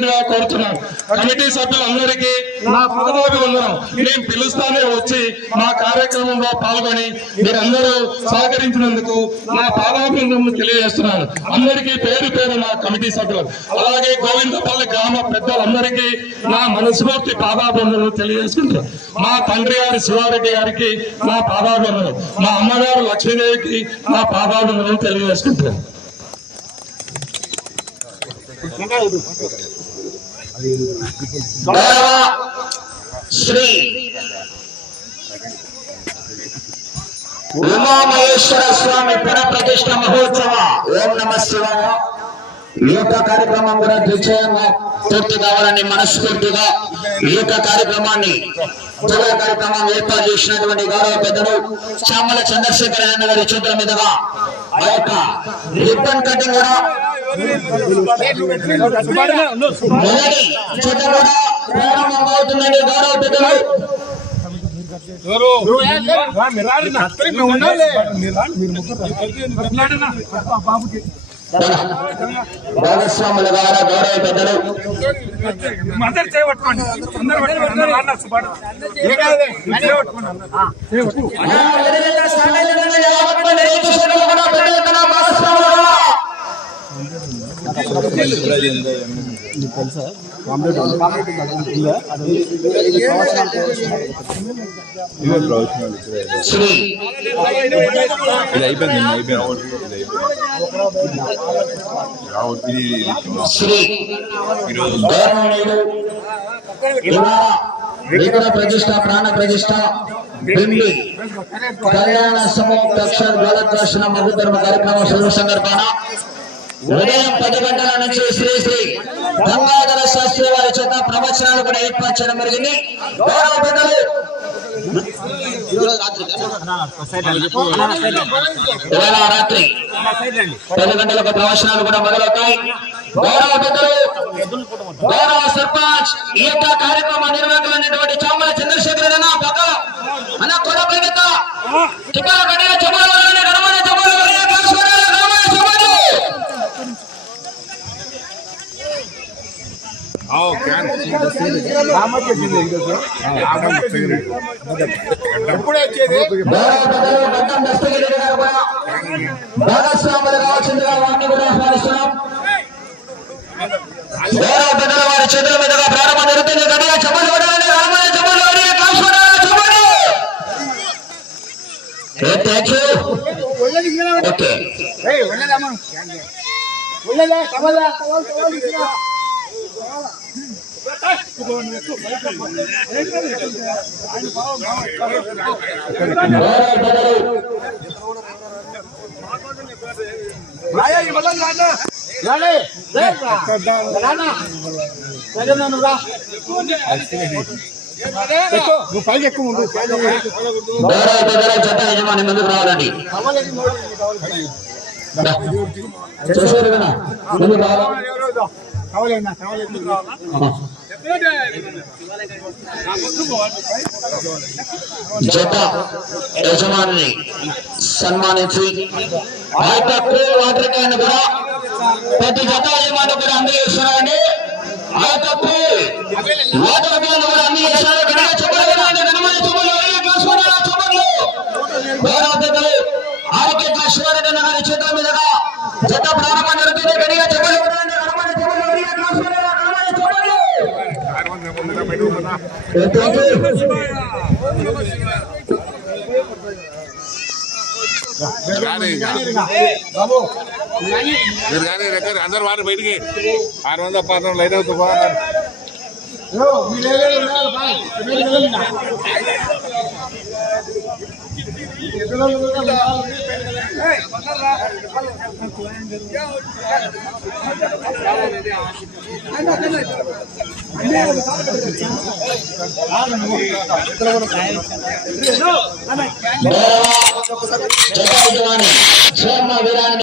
చేయవలసిందిగా కోరుతున్నాను కమిటీ సభ్యులందరికీ నా పాదాభివందనం నేను పిలుస్తానే వచ్చి మా కార్యక్రమంలో పాల్గొని మీరందరూ సహకరించినందుకు నా పాదాభివందనం తెలియజేస్తున్నాను. అందరికీ పేరు పేరు నా కమిటీ సభ్యులు. అలాగే గోవిందపల్లి గ్రామ పెద్దలందరికీ నా మనస్ఫూర్తి పాదాభివందనం తెలియజేసుకుంటున్నాను. మా తండ్రి గారి శివారెడ్డి గారికి నా పాదాభివందనం మా అమ్మగారు లక్ష్మీదేవికి నా పాదాభివందనం తెలియజేసుకుంటున్నాను. గౌరవ శ్రీ ఉమామహేశ్వర స్వామి పునఃప్రతిష్ఠ మహోత్సవ. ఓం నమ ఈ యొక్క కార్యక్రమం కూడా నిశ్చయంగా పూర్తి కావాలని మనస్ఫూర్తిగా ఈ యొక్క కార్యక్రమాన్ని జిల్లా కార్యక్రమం ఏర్పాటు చేసినటువంటి గౌరవ పెద్దలు చామల చంద్రశేఖర గారి చేతుల మీదుగా ఆ యొక్క రిబ్బన్ కటింగ్ కూడా మొదటి భాగస్వాముల ద్వారా గౌరవ పెద్దలు అందరు చేయబట్టుకోండి అందరు పట్టుకోండి అందరు ఇది అయిపోయింది అయిపోయింది విగ్రహ ప్రతిష్ట ప్రాణ ప్రతిష్ట బింబి కళ్యాణ సమోక్ష గలదర్శన మహోధర్మ కార్యక్రమం శుభ సందర్భాన ఉదయం పది గంటల నుంచి శ్రీ శ్రీ గంగాధర శాస్త్రి వారి చేత ప్రవచనాలు కూడా ఏర్పాటు చేయడం జరిగింది. గౌరవ పెద్దలు ఇవాళ రాత్రి పది గంటలకు ప్రవచనాలు కూడా మొదలవుతాయి. గౌరవ పెద్దలు గౌరవ సర్పంచ్ ఈ యొక్క కార్యక్రమ నిర్వాహకులైనటువంటి చామల చంద్రశేఖర్ అన్న పక్క అన్న కొడ కొడపై టికాల గడియ చెమలు గడమన చెమలు గడమన చెమలు ఆవ్ క్యాన్ గౌరవ పెద్దలు గడ్డం దస్తగిరి గారు కూడా భాగస్వాములు కావాల్సిందిగా వారిని కూడా ఆహ్వానిస్తున్నాం గౌరవ పెద్దల వారి చేతుల మీదుగా ప్రారంభం జరుగుతుంది గడియ చెమలు పడాలని గడమన చెమలు గడియ కాల్చుకోవడాలి చెమలు థ్యాంక్ యూ ఓకే గౌరవ పెద్దలు గౌరవ పెద్దల చట్ట యజమాని ముందుకు రావాలండి చూసారు కదా ముందుకు రావాలి జత యజమాని సన్మానించి ఆ యొక్క కూల్ వాటర్ క్యాన్ కూడా ప్రతి జత యజమాని కూడా అందజేస్తున్నారండి. ఆ యొక్క కూల్ వాటర్ క్యాన్ కూడా మీరు కానీ రెక్కర్ అందరు వారు బయటికి ఆరు వందల పదహారు లైన్ అవుతుంది గౌరవ జగన్ వీరాన్ని